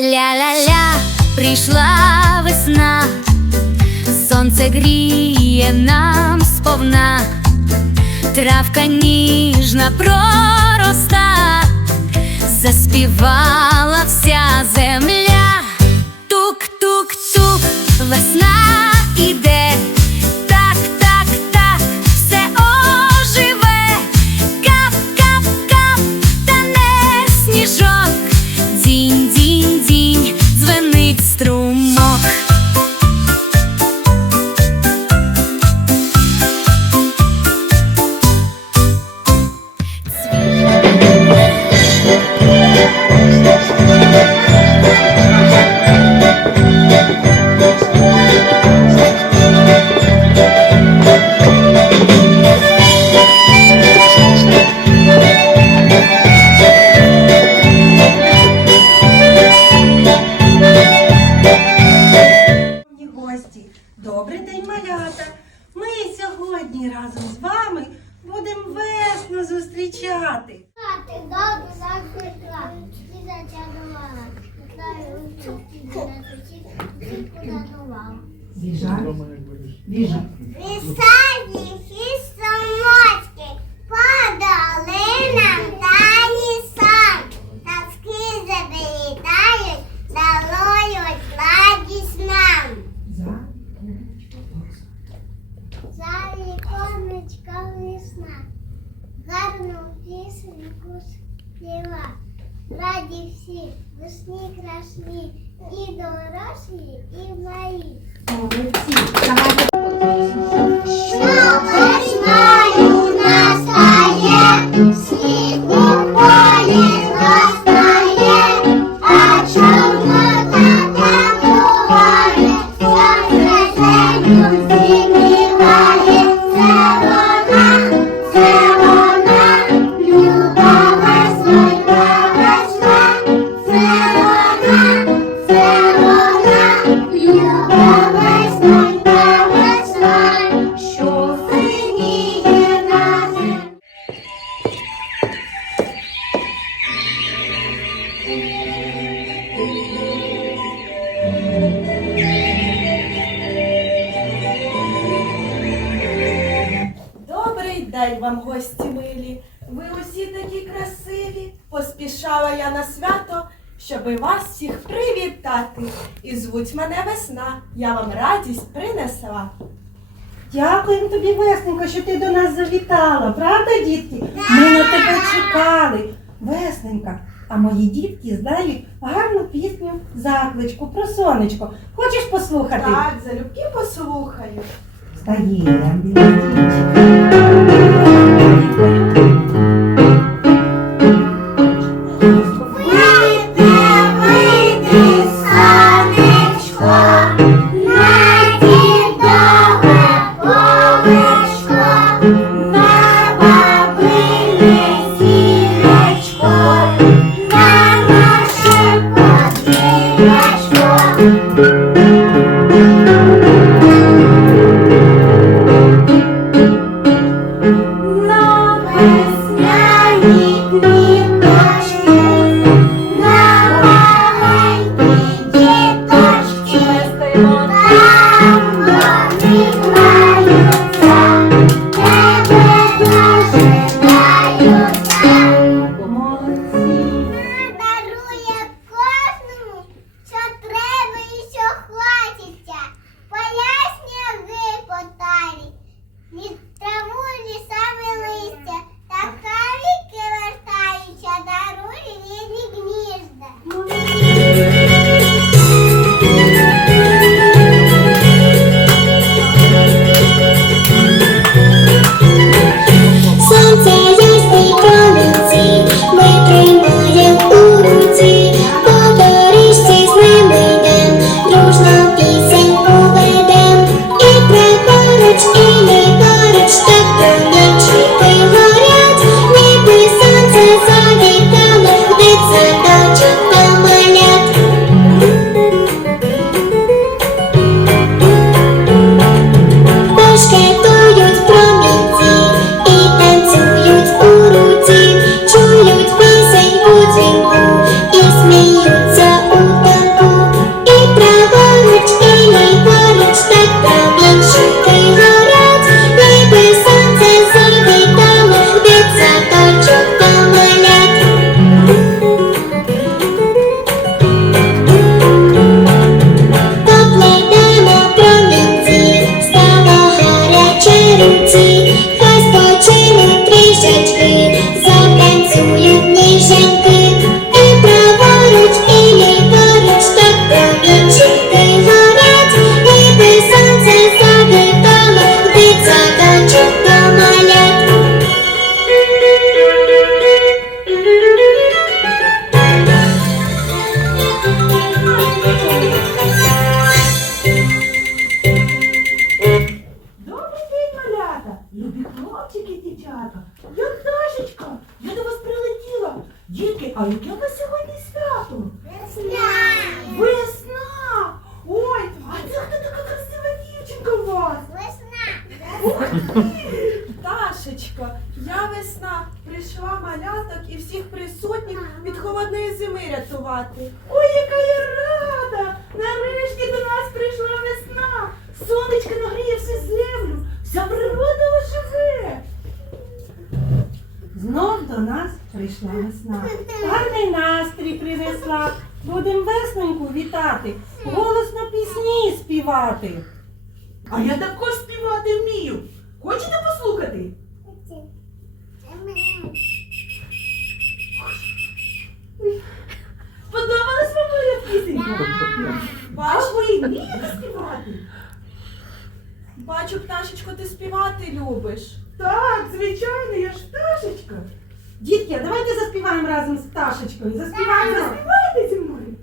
Ля-ля-ля, прийшла весна, сонце гріє нам сповна, травка ніжна пророста, заспівала вся земля. Тук-тук-тук, весна іде, біжа. Висадні хістомочки, подали нам тані сан. Таски заберітають, дарують радість нам. За. За віконечка весна, гарну пісеньку співа. Раді всі, весні красні, і дорослі, і малі. Молодці. Давайте Поспішала я на свято, щоби вас всіх привітати. І звуть мене весна. Я вам радість принесла. Дякуємо тобі, Весненько, що ти до нас завітала. Правда, дітки? Ми на тебе чекали. Весненька, а мої дітки знають гарну пісню закличку про сонечко. Хочеш послухати? Так, залюбки послухаю. Стаємо біля Привіт, дівчата! Я Дашечка! Я до вас прилетіла! Дітки, а яке у нас сьогодні свято? Свято! до нас прийшла весна. Гарний настрій принесла. Будем весненьку вітати, голосно пісні співати. А я також співати вмію. Хочете послухати? Подобалась вам моя пісенька? Бач, ви вмієте співати. Бачу, пташечко, ти співати любиш. Так, звичайно, я ж пташечка. Дітки, а давайте заспіваємо разом з пташечкою. Заспіваємо. Заспівайте зі мною.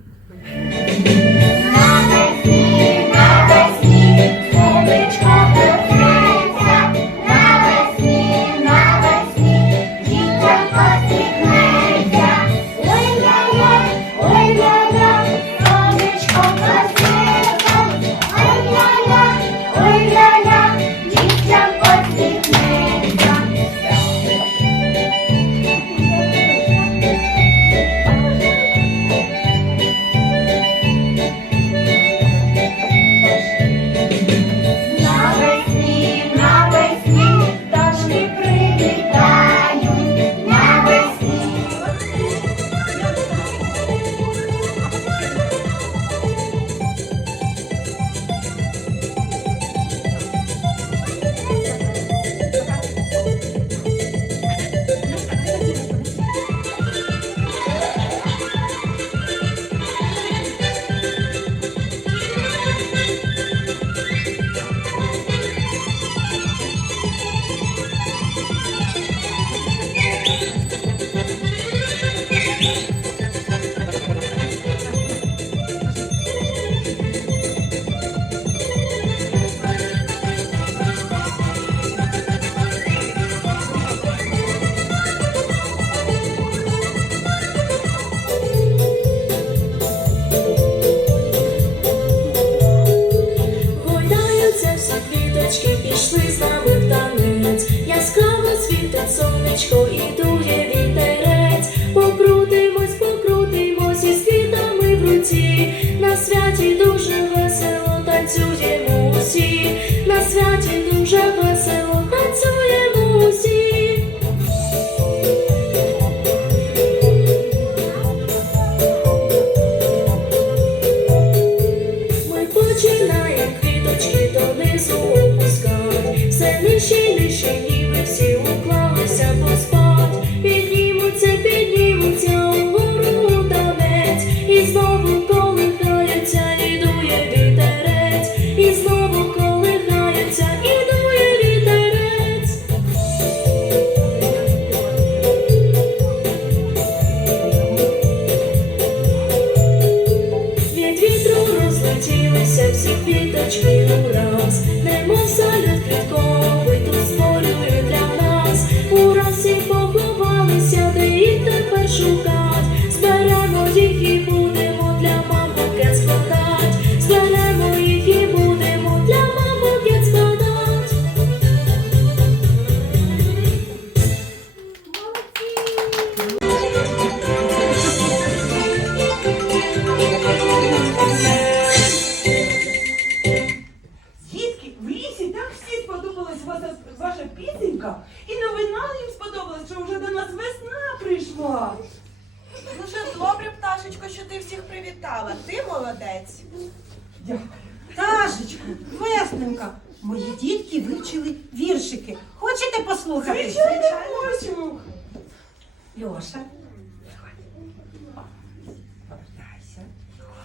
Cô ý всі квіточки.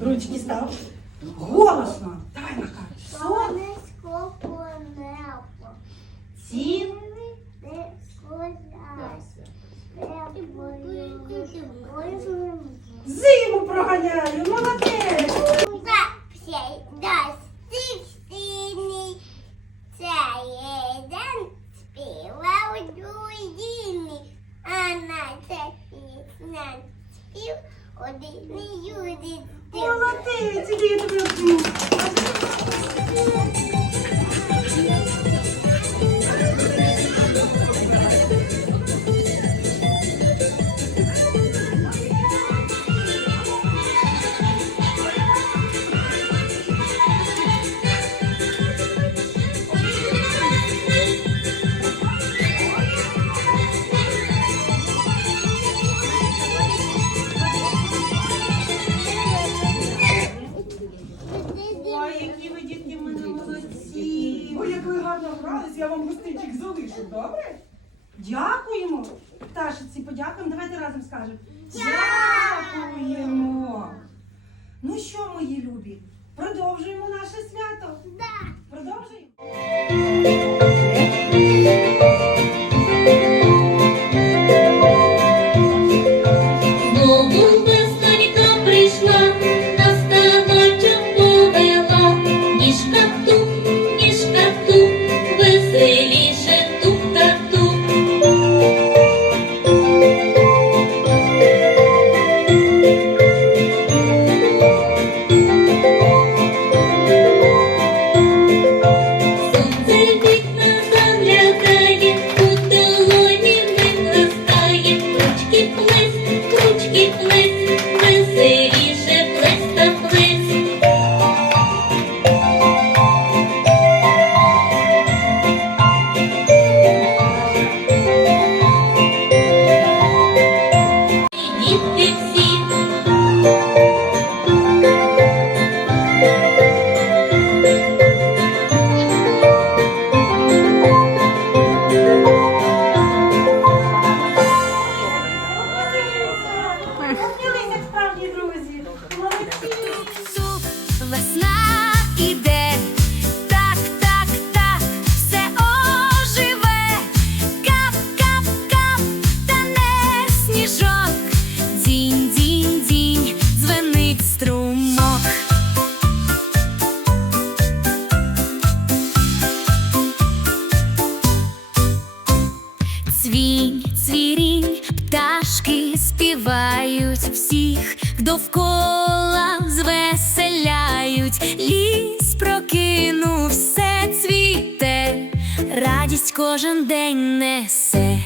Ручки став. Голосно. Давай Макар. Сонечко понесло. Цілий не сходяться. Зиму проганяю. Молодець. Всі подякуємо. Давайте разом скажемо. Дякуємо! Ну що, мої любі? Продовжуємо наше свято? Да. Продовжуємо. kožen den nese.